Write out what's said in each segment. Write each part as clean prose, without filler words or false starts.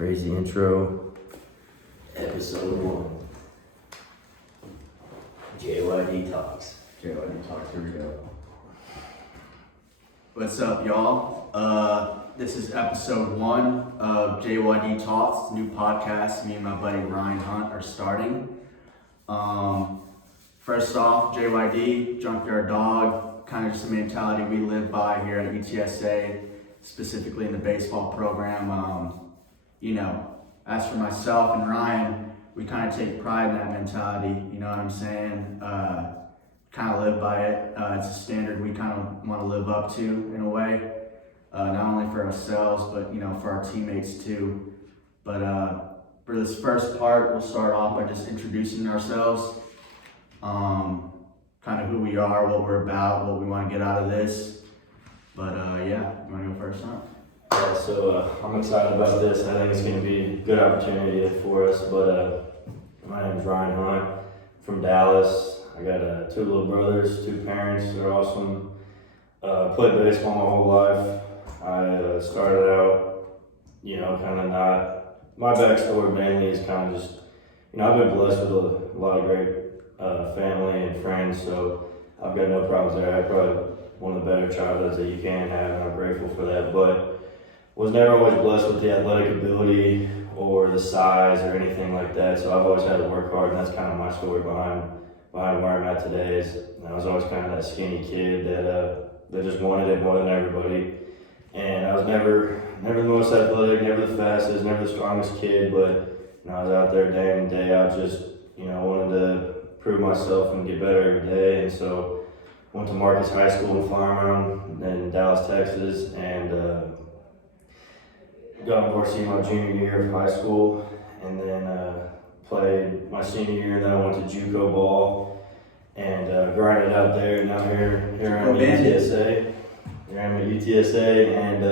Crazy intro. Episode 1. JYD Talks. JYD Talks, here we go. What's up, y'all? This is episode 1 of JYD Talks, new podcast. Me and my buddy Ryan Hunt are starting. First off, JYD, Junkyard Dog, kind of just a mentality we live by here at UTSA, specifically in the baseball program. As for myself and Ryan, we kind of take pride in that mentality, you know what I'm saying? Kind of live by it. It's a standard we kind of want to live up to in a way, not only for ourselves, but, for our teammates too. But for this first part, we'll start off by just introducing ourselves, kind of who we are, what we're about, what we want to get out of this. But you want to go first, huh? Yeah, so I'm excited about this. I think it's going to be a good opportunity for us. But my name is Ryan Hunt from Dallas. I got 2 little brothers, 2 parents. They're awesome. Played baseball my whole life. I started out, kind of not. My backstory mainly is kind of just, I've been blessed with a lot of great family and friends, so I've got no problems there. I had probably one of the better childhoods that you can have, and I'm grateful for that. But was never always blessed with the athletic ability or the size or anything like that. So I've always had to work hard, and that's kind of my story behind where I'm at today. Is I was always kind of that skinny kid that just wanted it more than everybody. And I was never the most athletic, never the fastest, never the strongest kid, but I was out there day in and day out, just wanted to prove myself and get better every day. And so went to Marcus High School in Farmington in Dallas, Texas, and got on varsity my junior year of high school, and then played my senior year, and then I went to JUCO ball and grinded out there. And now here I'm at UTSA. Here I'm at UTSA, and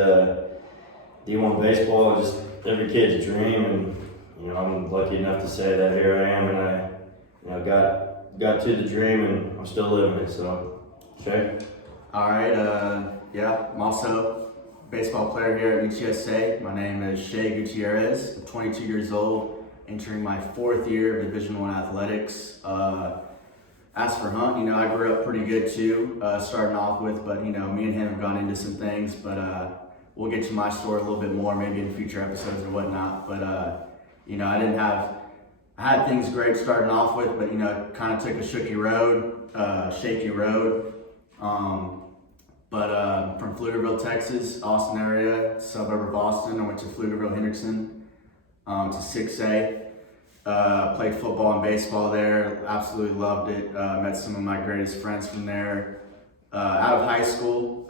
D1 baseball is just every kid's dream, and I'm lucky enough to say that here I am, and I got to the dream, and I'm still living it. So, Shea? All right, I'm also a baseball player here at UTSA. My name is Shea Gutierrez. I'm 22 years old, entering my 4th year of Division I athletics. As for Hunt, I grew up pretty good too, starting off with, but me and him have gone into some things, but we'll get to my story a little bit more, maybe in future episodes or whatnot. But I had things great starting off with, but kind of took a shaky road. But from Pflugerville, Texas, Austin area, suburb of Austin, I went to Pflugerville Hendrickson to 6A. Played football and baseball there, absolutely loved it. Met some of my greatest friends from there. Out of high school,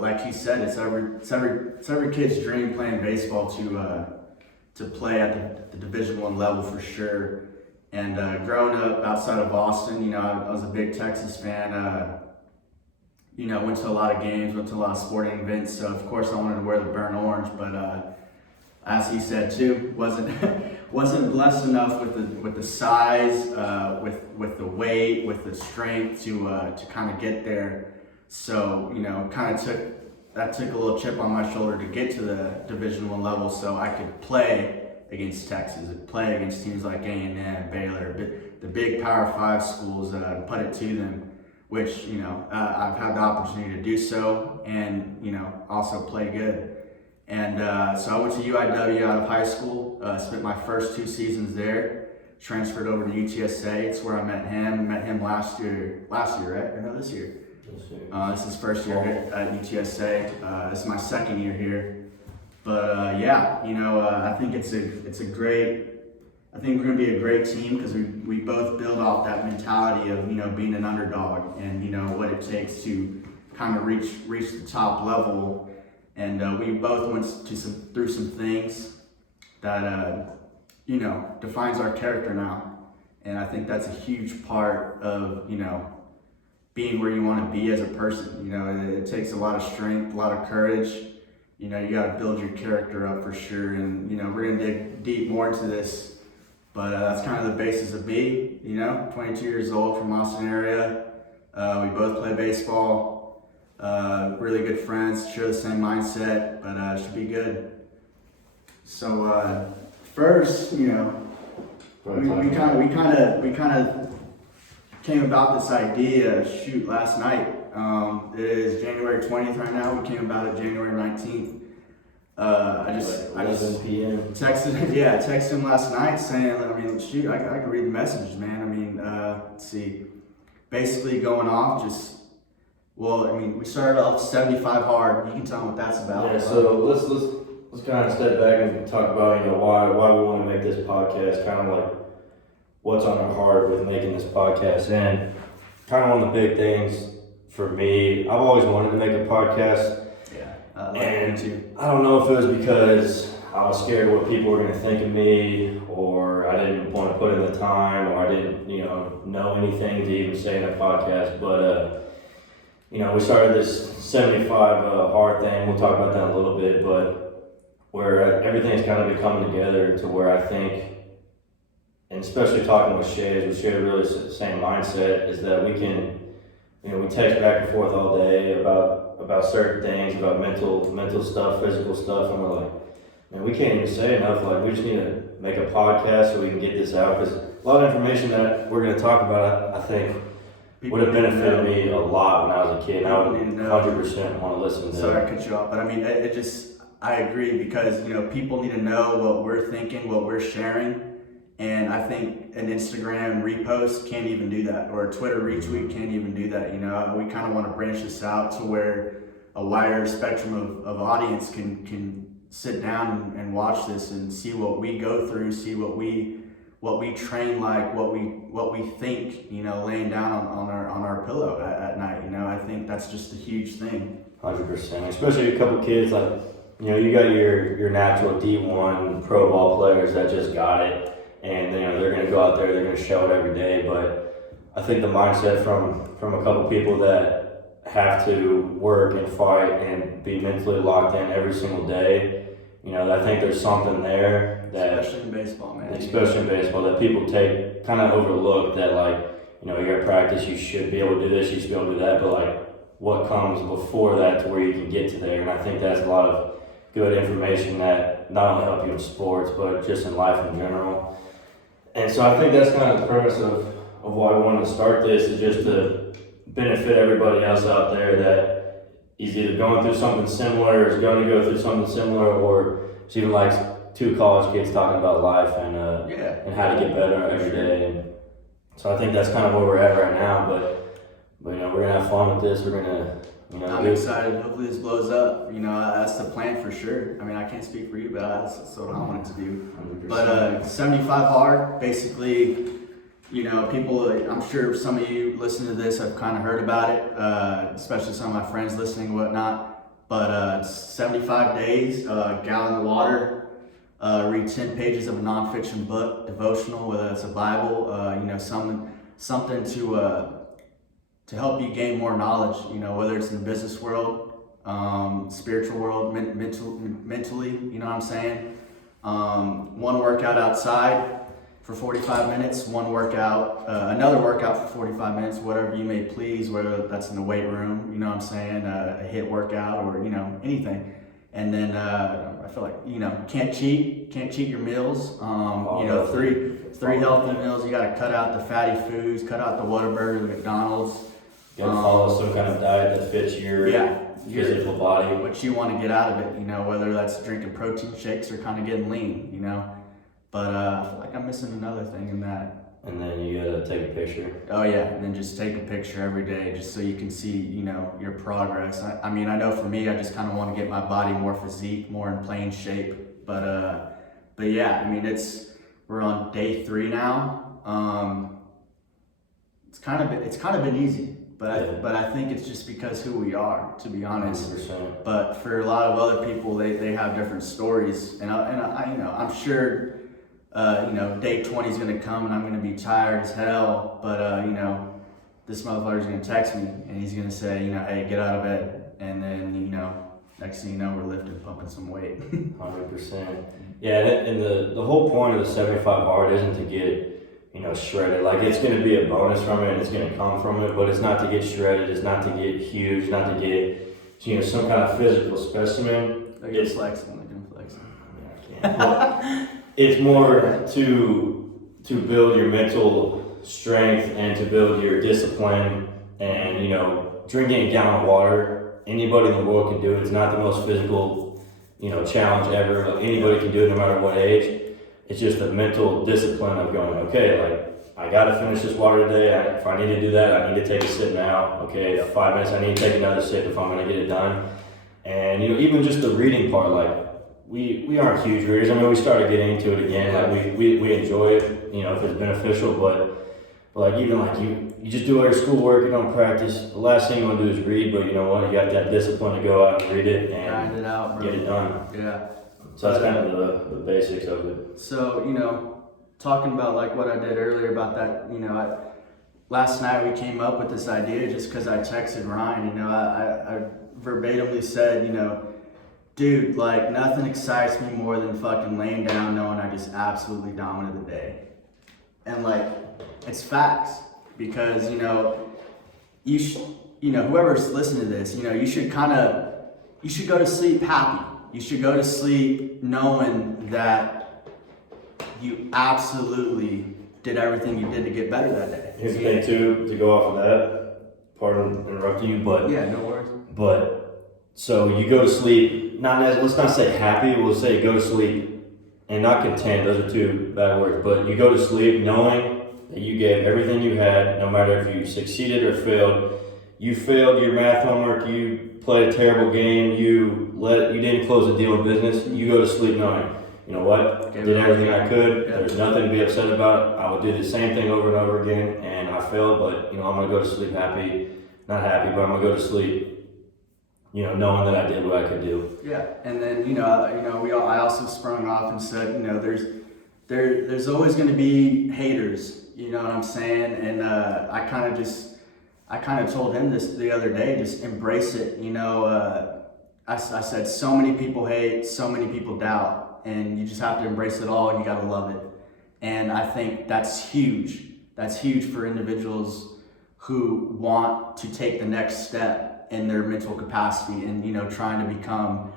like he said, it's every kid's dream playing baseball to play at the Division I level for sure. And growing up outside of Austin, I was a big Texas fan. Went to a lot of games, went to a lot of sporting events. So of course I wanted to wear the burnt orange, but as he said too, wasn't blessed enough with the size, with the weight, with the strength to kind of get there. So took a little chip on my shoulder to get to the Division I level, so I could play against Texas, play against teams like A&M, Baylor, the big Power 5 schools, put it to them, which I've had the opportunity to do so, and also play good. And so I went to UIW out of high school, spent my first 2 seasons there, transferred over to UTSA. It's where I met him last year, right? Or no, this year. This is his first year at UTSA. This is my 2nd year here. But I think I think we're gonna be a great team because we both build off that mentality of being an underdog and what it takes to kind of reach the top level. And we both went through some things that defines our character now. And I think that's a huge part of being where you want to be as a person. It takes a lot of strength, a lot of courage. You got to build your character up for sure. And we're gonna dig deep more into this, but that's kind of the basis of me. 22 years old, from Austin area. We both play baseball. Really good friends, share the same mindset, but it should be good. So first, you know, we kind of came about this idea. Shoot, last night. It is January 20th right now. We came about it January 19th. I just 11 p.m. texted him last night saying, I mean, shoot, I can read the message, man. I mean, let's see, basically going off we started off 75 hard. You can tell them what that's about. Yeah, so let's kind of step back and talk about, why we want to make this podcast, kind of like what's on our heart with making this podcast. And kind of one of the big things for me, I've always wanted to make a podcast. And I don't know if it was because I was scared of what people were going to think of me, or I didn't want to put in the time, or I didn't, know anything to even say in a podcast. But, we started this 75 hard thing. We'll talk about that in a little bit, but where everything's kind of been coming together to where I think, and especially talking with Shea, we share really the same mindset, is that we can, we text back and forth all day about certain things, about mental stuff, physical stuff, and we're like, man, we can't even say enough. Like, we just need to make a podcast so we can get this out, because a lot of information that we're going to talk about, I think, would have benefited me a lot when I was a kid. I would 100% want to listen to. Sorry, I cut you off, but I mean, I agree, because people need to know what we're thinking, what we're sharing, and I think an Instagram repost can't even do that, or a Twitter retweet can't even do that. We kind of want to branch this out to where a wider spectrum of audience can sit down and watch this and see what we go through, see what we train like, what we think, laying down on our pillow at night. I think that's just a huge thing. 100%, especially a couple kids like, you got your natural D1 pro ball players that just got it, and they're going to go out there, they're going to show it every day. But I think the mindset from a couple people that have to work and fight and be mentally locked in every single day, I think there's something there that, especially in baseball, man. Especially in baseball, that people take kind of overlook, that you're at practice, you should be able to do this, you should be able to do that, but what comes before that to where you can get to there. And I think that's a lot of good information that not only help you in sports, but just in life in general. And so I think that's kind of the premise of why we wanted to start this, is just to benefit everybody else out there that is either going through something similar, or is going to go through something similar, or it's even like two college kids talking about life and how to get better every day. And so I think that's kind of where we're at right now. But we're gonna have fun with this. We're gonna, I'm excited. Hopefully this blows up. That's the plan for sure. I mean, I can't speak for you, but that's what I wanted to do. 100%. But 75 hard, basically. People, I'm sure some of you listening to this have kind of heard about it, especially some of my friends listening and whatnot. But 75 days, gallon of water, read 10 pages of a nonfiction book, devotional, whether it's a Bible, something to help you gain more knowledge, whether it's in the business world, spiritual world, mentally, you know what I'm saying? One workout outside for 45 minutes, one workout, another workout for 45 minutes, whatever you may please, whether that's in the weight room, you know what I'm saying, a HIIT workout, or, anything. And then I feel like, can't cheat your meals. Three healthy meals. You got to cut out the fatty foods, cut out the Whataburger, the McDonald's. You got to follow some kind of diet that fits your physical body. What you want to get out of it, whether that's drinking protein shakes or kind of getting lean, But I feel like I'm missing another thing in that. And then you gotta take a picture. Oh yeah, and then just take a picture every day, just so you can see, your progress. I mean, I know for me, I just kind of want to get my body more physique, more in playing shape. But yeah, I mean, we're on day 3 now. It's kind of been easy, but I think it's just because who we are, to be honest. 100%. But for a lot of other people, they have different stories, and I'm sure. Day 20 is going to come and I'm going to be tired as hell, but, this motherfucker's going to text me and he's going to say, hey, get out of bed. And then, next thing you know, we're lifting, pumping some weight. 100%. Yeah, and the whole point of the 75 hard isn't to get, shredded. Like, it's going to be a bonus from it and it's going to come from it, but it's not to get shredded, it's not to get huge, not to get, some kind of physical specimen. They're flexing. Well, it's more to build your mental strength and to build your discipline. And drinking a gallon of water, anybody in the world can do it. It's not the most physical challenge ever. Like, anybody can do it no matter what age. It's just the mental discipline of going, okay, like, I gotta finish this water today. If I need to do that, I need to take a sip now. Okay, 5 minutes, I need to take another sip if I'm gonna get it done. And even just the reading part, like, we aren't huge readers. I mean, we started getting into it again. Like, we enjoy it, if it's beneficial. But like, even like you just do all your schoolwork, you don't practice. The last thing you want to do is read. But you know what? You got that discipline to go out and read it and grind it out, bro. Get it done. Yeah. So that's kind of the basics of it. So talking about like what I did earlier about that, last night we came up with this idea just because I texted Ryan. I verbatimly said, dude, like, nothing excites me more than fucking laying down knowing I just absolutely dominated the day. And like, it's facts, because whoever's listening to this, you should go to sleep happy. You should go to sleep knowing that you absolutely did everything you did to get better that day. Here's the thing too, to go off of that, pardon interrupting you, but yeah, no worries. But so you go to sleep, let's not say happy, we'll say go to sleep and not content. Those are two bad words. But you go to sleep knowing that you gave everything you had, no matter if you succeeded or failed. You failed your math homework, you played a terrible game, you didn't close a deal in business. You go to sleep knowing, you know what, I did everything I could. Yeah. There's nothing to be upset about. I would do the same thing over and over again, and I failed, but I'm gonna go to sleep happy. Not happy, but I'm gonna go to sleep knowing that I did what I could do. Yeah, and then I also sprung off and said, there's always going to be haters. You know what I'm saying? And I kind of told him this the other day. Just embrace it. I said so many people hate, so many people doubt, and you just have to embrace it all, and you got to love it. And I think that's huge. That's huge for individuals who want to take the next step in their mental capacity and trying to become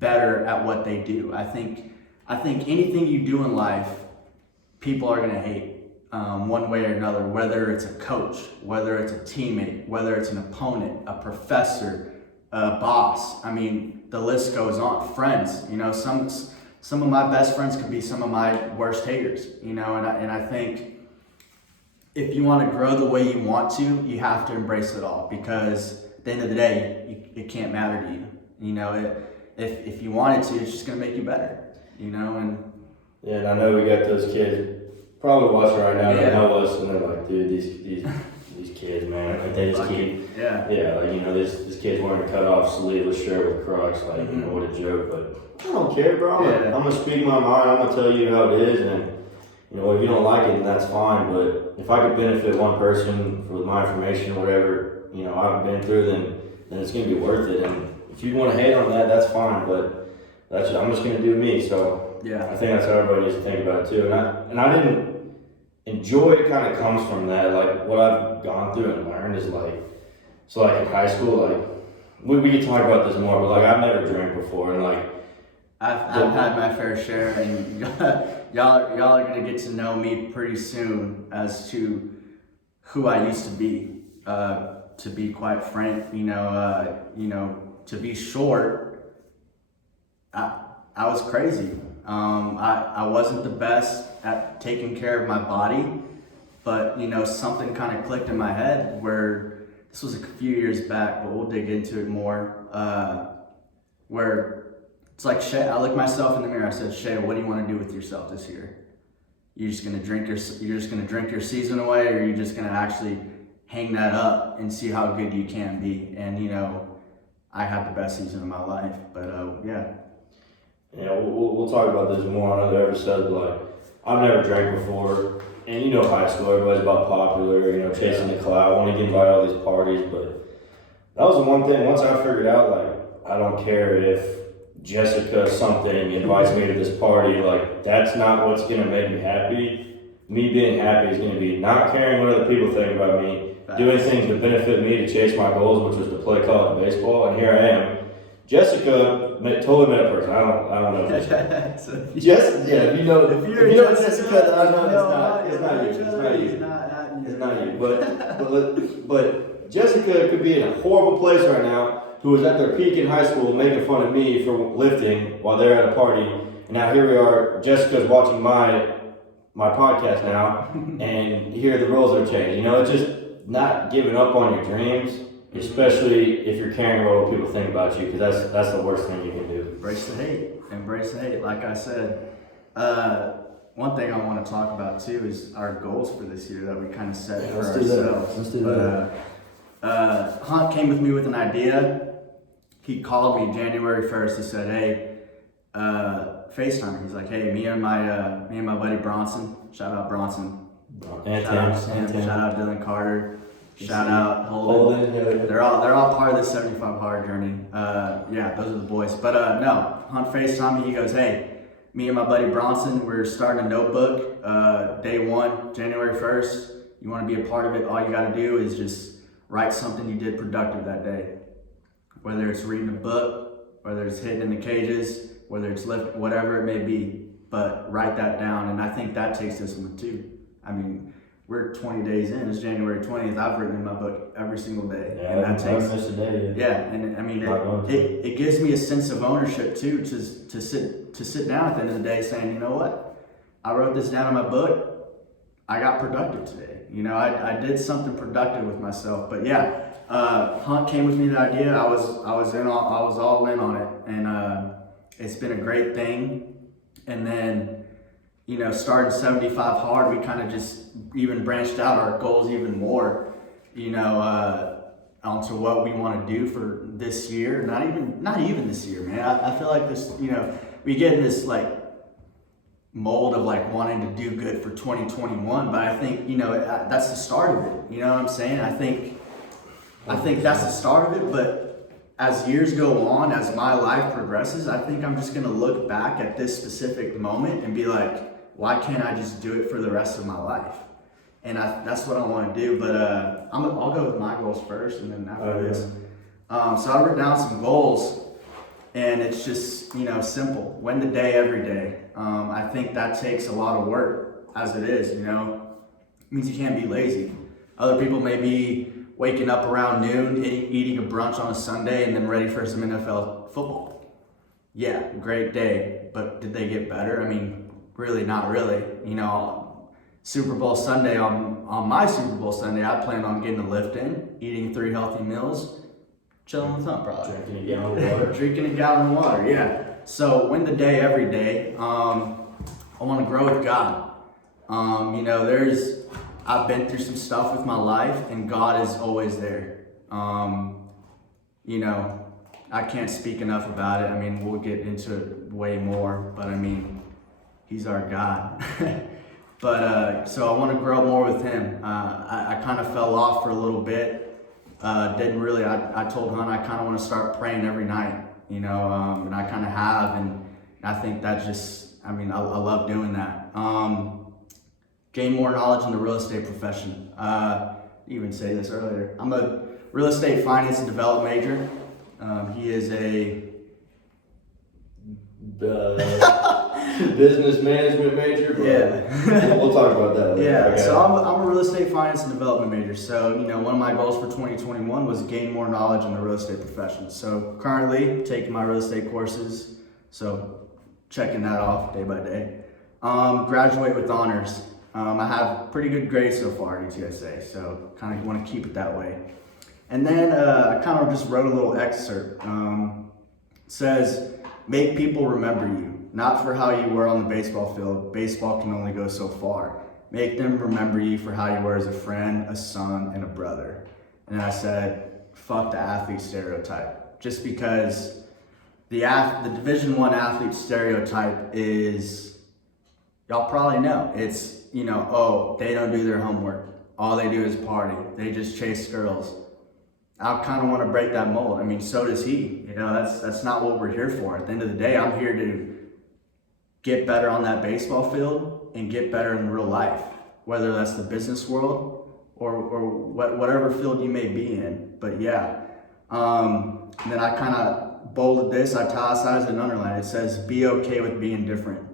better at what they do. I think anything you do in life, people are going to hate one way or another, whether it's a coach, whether it's a teammate, whether it's an opponent, a professor, a boss. I mean, the list goes on. Friends, some of my best friends could be some of my worst haters, and I think if you want to grow the way you want to, you have to embrace it all, because at the end of the day, it can't matter to you. If you want it to, it's just going to make you better, and yeah, and I know we got those kids probably watching right now that know us, and they're like, dude, these kids, man, like, they just keep, like, this kid's wearing a cut off sleeveless shirt with Crocs, like, what a joke. But I don't care, bro. I'm gonna speak my mind. I'm gonna tell you how it is, and if you don't like it, then that's fine. But if I could benefit one person with my information or whatever I've been through, then it's gonna be worth it. And if you want to hate on that, that's fine. But I'm just gonna do me. So I think that's how everybody needs to think about it too. And I didn't enjoy it. Kind of comes from that. Like, what I've gone through and learned is like in high school, like we can talk about this more, but like I've never drank before, and like I've had my fair share, and y'all are gonna get to know me pretty soon as to who I used to be. To be quite frank, to be short, I was crazy. I wasn't the best at taking care of my body, but something kind of clicked in my head where this was a few years back, but we'll dig into it more. Where it's like, Shea, I looked myself in the mirror. I said, Shea, what do you want to do with yourself this year? You're just gonna drink your season away, or you're just gonna actually hang that up and see how good you can be? And I had the best season of my life. But yeah, we'll talk about this more on other episodes. But like, I've never drank before, and high school, everybody's about popular, chasing the clout, want to get invited to all these parties. But that was the one thing. Once I figured out, like, I don't care if Jessica something invites me to this party, like, that's not what's gonna make me happy. Me being happy is gonna be not caring what other people think about me, doing things to benefit me to chase my goals, which was to play college baseball. And here I am, Jessica totally met a person. I don't know Jessica. So, If you know Jessica, then I know it's not you. It's not you. But Jessica could be in a horrible place right now, who was at their peak in high school making fun of me for lifting while they're at a party. And now here we are, Jessica's watching my podcast now, and here the roles are changed. You know, it's just not giving up on your dreams, especially if you're caring about what people think about you, because that's the worst thing you can do. Embrace the hate. Like I said, one thing I want to talk about too is our goals for this year that we kind of set for ourselves. Let's do that. Hunt came with me with an idea. He called me January 1st. He said, "Hey, FaceTime." He's like, "Hey, me and my buddy Bronson. Shout out Bronson. Shout out Sam. Shout out Dylan Carter. Shout out Holden. They're all part of the 75 hard journey. Yeah, those are the boys. But no, Hunt FaceTime me. He goes, "Hey, me and my buddy Bronson, we're starting a notebook. Day 1, January 1st. You want to be a part of it? All you got to do is just write something you did productive that day. Whether it's reading a book, whether it's hitting in the cages, whether it's lifting, whatever it may be. But write that down." And I think that takes discipline too. I mean, we're 20 days in. It's January 20th. I've written in my book every single day. Yeah, and that takes a day. Yeah, and I mean, it gives me a sense of ownership too, to sit down at the end of the day saying, you know what, I wrote this down in my book. I got productive today. You know, I did something productive with myself. But yeah, Hunt came with me the idea. I was all in on it, and it's been a great thing. And then, you know, starting 75 hard, we kind of just even branched out our goals even more, you know, onto what we want to do for this year. Not even this year, man. I feel like this, you know, we get in this like mold of like wanting to do good for 2021, but I think, you know, that's the start of it. You know what I'm saying? I think that's the start of it, but as years go on, as my life progresses, I think I'm just going to look back at this specific moment and be like, why can't I just do it for the rest of my life? And that's what I want to do. But I'll go with my goals first, and then after this. So I wrote down some goals, and it's just, you know, simple. Win the day every day. I think that takes a lot of work, as it is, you know. It means you can't be lazy. Other people may be waking up around noon, eating a brunch on a Sunday, and then ready for some NFL football. Yeah, great day. But did they get better? I mean, really, not really. You know, Super Bowl Sunday, on my Super Bowl Sunday, I plan on getting a lift in, eating 3 healthy meals, chilling with Hunt probably. Drinking a gallon of water. Drinking a gallon of water, yeah. So win the day every day. I want to grow with God. You know, I've been through some stuff with my life, and God is always there. You know, I can't speak enough about it. I mean, we'll get into it way more, but I mean, He's our God. But so I want to grow more with Him. I kind of fell off for a little bit. Didn't really. I told Hunt I kind of want to start praying every night. You know, and I kind of have, and I think that's just. I mean, I love doing that. Gain more knowledge in the real estate profession. You even say this earlier. I'm a real estate finance and development major. He is a business management major. But yeah. We'll talk about that later. Yeah. Okay. So I'm a real estate finance and development major. So, you know, one of my goals for 2021 was gain more knowledge in the real estate profession. So currently taking my real estate courses. So checking that off day by day. Graduate with honors. I have pretty good grades so far at UTSA, so kind of want to keep it that way. And then I kind of just wrote a little excerpt. Says, make people remember you, not for how you were on the baseball field. Baseball can only go so far. Make them remember you for how you were as a friend, a son, and a brother. And I said, fuck the athlete stereotype. Just because the Division I athlete stereotype is, y'all probably know, it's, you know, oh, they don't do their homework. All they do is party. They just chase girls. I kind of want to break that mold. I mean, so does he. You know, that's not what we're here for. At the end of the day, I'm here to get better on that baseball field and get better in real life, whether that's the business world or whatever field you may be in. But yeah, and then I kind of bolded this, italicized and underlined. It says, be okay with being different.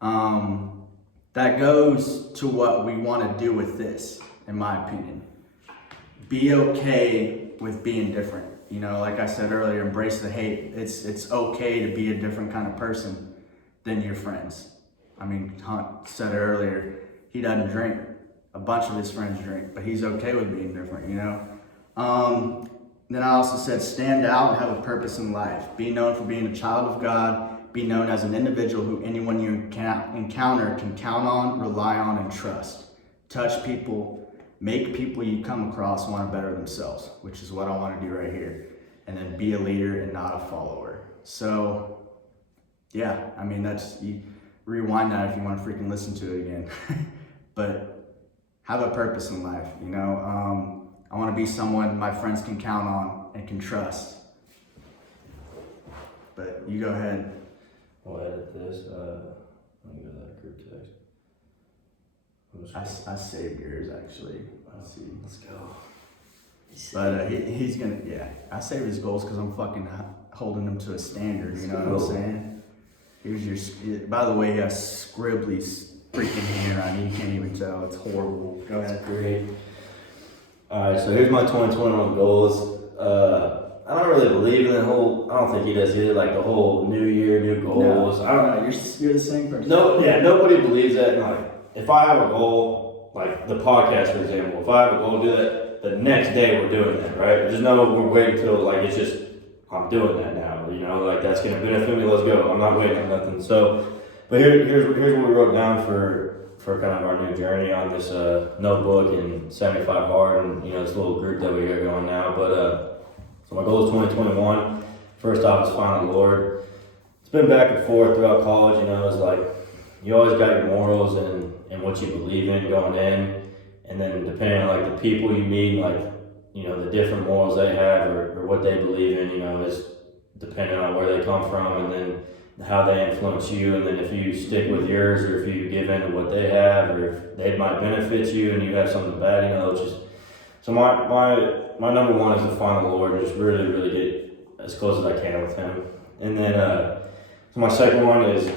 That goes to what we want to do with this, in my opinion. Be okay with being different. You know, like I said earlier, embrace the hate. It's okay to be a different kind of person than your friends. I mean, Hunt said earlier, he doesn't drink. A bunch of his friends drink, but he's okay with being different, you know? Then I also said, stand out and have a purpose in life. Be known for being a child of God. Be known as an individual who anyone you encounter can count on, rely on, and trust. Touch people, make people you come across want to better themselves, which is what I want to do right here. And then be a leader and not a follower. So, yeah, I mean, you rewind that if you want to freaking listen to it again. But have a purpose in life, you know? I want to be someone my friends can count on and can trust. But you go ahead. I'll edit this. Let me go to that group text. I saved yours actually. Let's see. Let's go. But he's gonna, yeah. I saved his goals because I'm fucking holding him to a standard. You know what I'm saying? Here's your. By the way, he has scribbly freaking handwriting. You can't even tell. It's horrible. Go ahead. That's great. All right. So here's my 2021 goals. I don't really believe in the whole. I don't think he does either. Like the whole new year, new goals. No, I don't know. You're the same person. No, yeah. Nobody believes that. And like, if I have a goal, like the podcast, for example, if I have a goal to do that, the next day we're doing that, right? There's no we're waiting till like it's just I'm doing that now. You know, like that's gonna benefit me. Let's go. I'm not waiting on nothing. So, but here's what we wrote down for kind of our new journey on this notebook and 75 hard and you know this little group that we got going now. But so my goal is 2021. First off is find the Lord. It's been back and forth throughout college. You know, it's like you always got your morals and what you believe in going in, and then depending on like the people you meet, like you know the different morals they have or what they believe in. You know, is depending on where they come from and then how they influence you, and then if you stick with yours or if you give in to what they have or if they might benefit you and you have something bad, you know, it's just so my number one is to find the Lord and just really, really get as close as I can with Him. And then so my second one is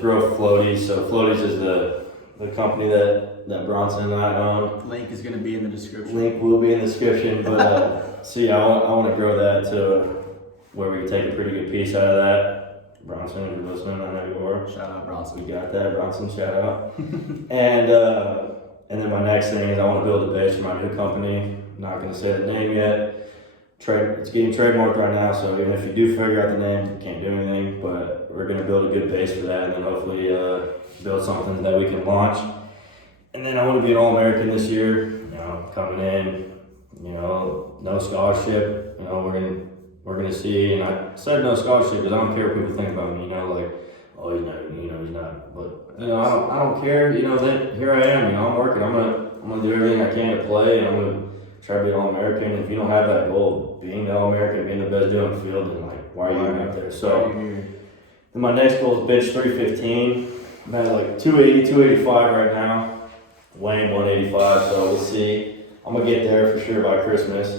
grow Floaties. So Floaties is the company that Bronson and I own. Link is going to be in the description. Link will be in the description, but see, I want to grow that to where we can take a pretty good piece out of that. Bronson, if you're listening, I know you are. Shout out Bronson. We got that, Bronson, shout out. And then my next thing is I want to build a base for my new company. I'm not going to say the name yet. It's getting trademarked right now, so even if you do figure out the name, you can't do anything, but we're going to build a good base for that and then hopefully build something that we can launch. And then I want to be an All-American this year, you know, coming in, you know, no scholarship, you know, we're gonna see, and I said no scholarship because I don't care what people think about me, you know, like, oh, he's not, but, you know, I don't care, you know, that here I am, you know, I'm working, I'm gonna do everything I can to play, and I'm gonna try to be an All-American. If you don't have that goal, being the All-American, being the best doing the field, then like, why are you even out there? So, then my next goal is bench 315, I'm at like 280, 285 right now, weighing 185, so we'll see. I'm gonna get there for sure by Christmas,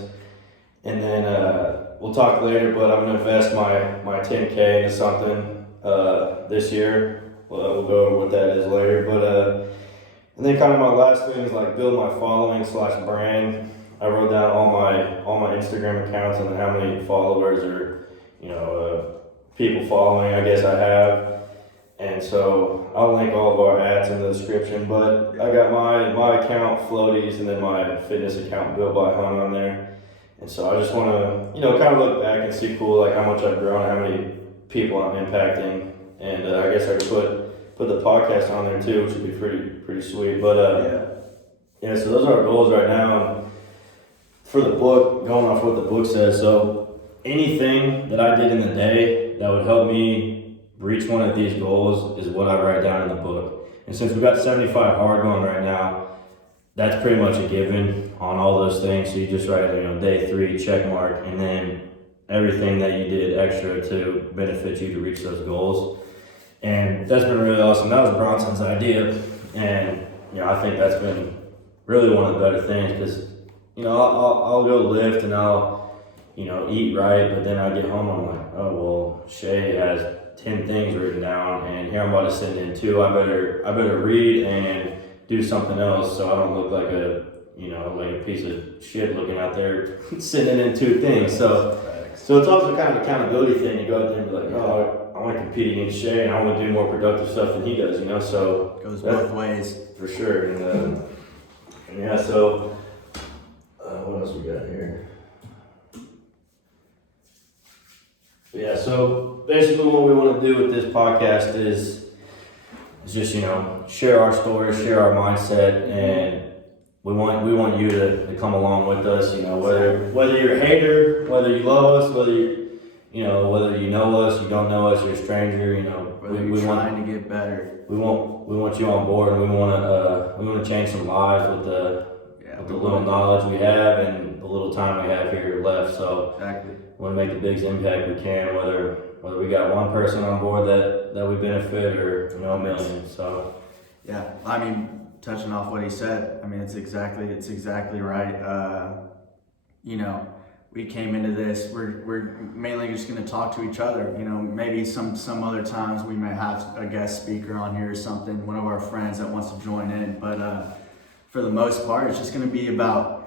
and then, we'll talk later, but I'm gonna invest my 10K into something this year. We'll go over what that is later. But and then kind of my last thing is like build my following / brand. I wrote down all my Instagram accounts and how many followers or you know people following I guess I have. And so I'll link all of our ads in the description. But I got my account Floaties and then my fitness account Built by Hunt on there. And so I just want to, you know, kind of look back and see cool, like how much I've grown, how many people I'm impacting, and I guess I could put the podcast on there too, which would be pretty sweet. But yeah, so those are our goals right now. And for the book, going off what the book says, so anything that I did in the day that would help me reach one of these goals is what I write down in the book. And since we've got 75 hard going right now, that's pretty much a given on all those things. So you just write, you know, day 3, check mark, and then everything that you did extra to benefit you to reach those goals. And that's been really awesome. That was Bronson's idea. And, you know, I think that's been really one of the better things because, you know, I'll go lift and I'll eat right. But then I get home, I'm like, oh well, Shea has 10 things written down, and here I'm about to send in 2. I better read and do something else, so I don't look like a piece of shit looking out there sending in 2 things. So it's also kind of an accountability thing. You go out there and be like, oh, I want to compete against Shea, and I want to do more productive stuff than he does, So goes both ways for sure. And yeah, so what else we got here? Yeah, so basically what we want to do with this podcast is just, share our stories, share our mindset, and we want you to come along with us, whether you're a hater, whether you love us, whether you know us, you don't know us, you're a stranger, we're trying to get better. We want you on board, and we want to change some lives with the little knowledge we have and the little time we have here left. So exactly. We want to make the biggest impact we can, whether we got one person on board that we benefit or a million. So yeah, I mean, touching off what he said, I mean it's exactly right. We came into this, we're mainly just going to talk to each other. Maybe some other times we may have a guest speaker on here or something, one of our friends that wants to join in, but for the most part it's just going to be about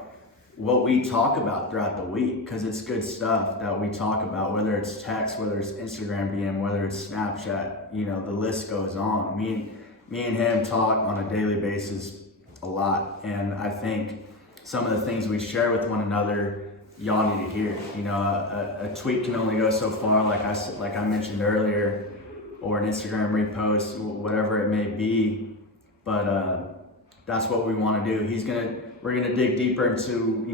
what we talk about throughout the week, because it's good stuff that we talk about, whether it's text, whether it's Instagram DM, whether it's Snapchat, the list goes on. Me and him talk on a daily basis a lot, and I think some of the things we share with one another, y'all need to hear. A tweet can only go so far, like I mentioned earlier, or an Instagram repost, whatever it may be, but that's what we want to do. We're gonna dig deeper into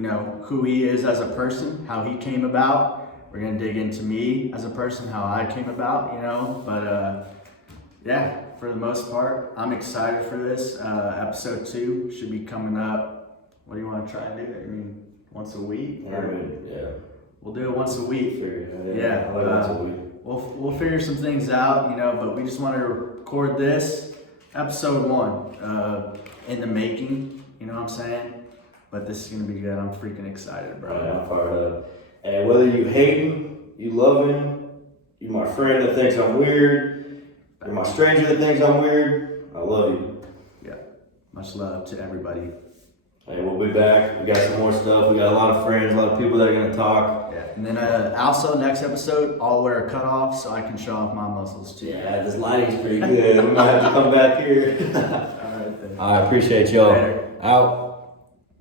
who he is as a person, how he came about. We're gonna dig into me as a person, how I came about. But yeah, for the most part, I'm excited for this. Episode 2 should be coming up. What do you want to try and do? I mean, once a week? yeah, We'll do it once a week. Yeah, I like once a week. We'll figure some things out, but we just want to record this episode 1 in the making. You know what I'm saying? But this is gonna be good. I'm freaking excited, bro. Yeah, I'm fired up. And whether you hating, you loving, you my friend that thinks I'm weird, you're my stranger that thinks I'm weird, I love you. Yeah. Much love to everybody. Hey, we'll be back. We got some more stuff. We got a lot of friends, a lot of people that are gonna talk. Yeah. And then also next episode, I'll wear a cutoff so I can show off my muscles too. Yeah, this lighting's pretty good. We might have to come back here. All right then. I appreciate y'all. Later. Out.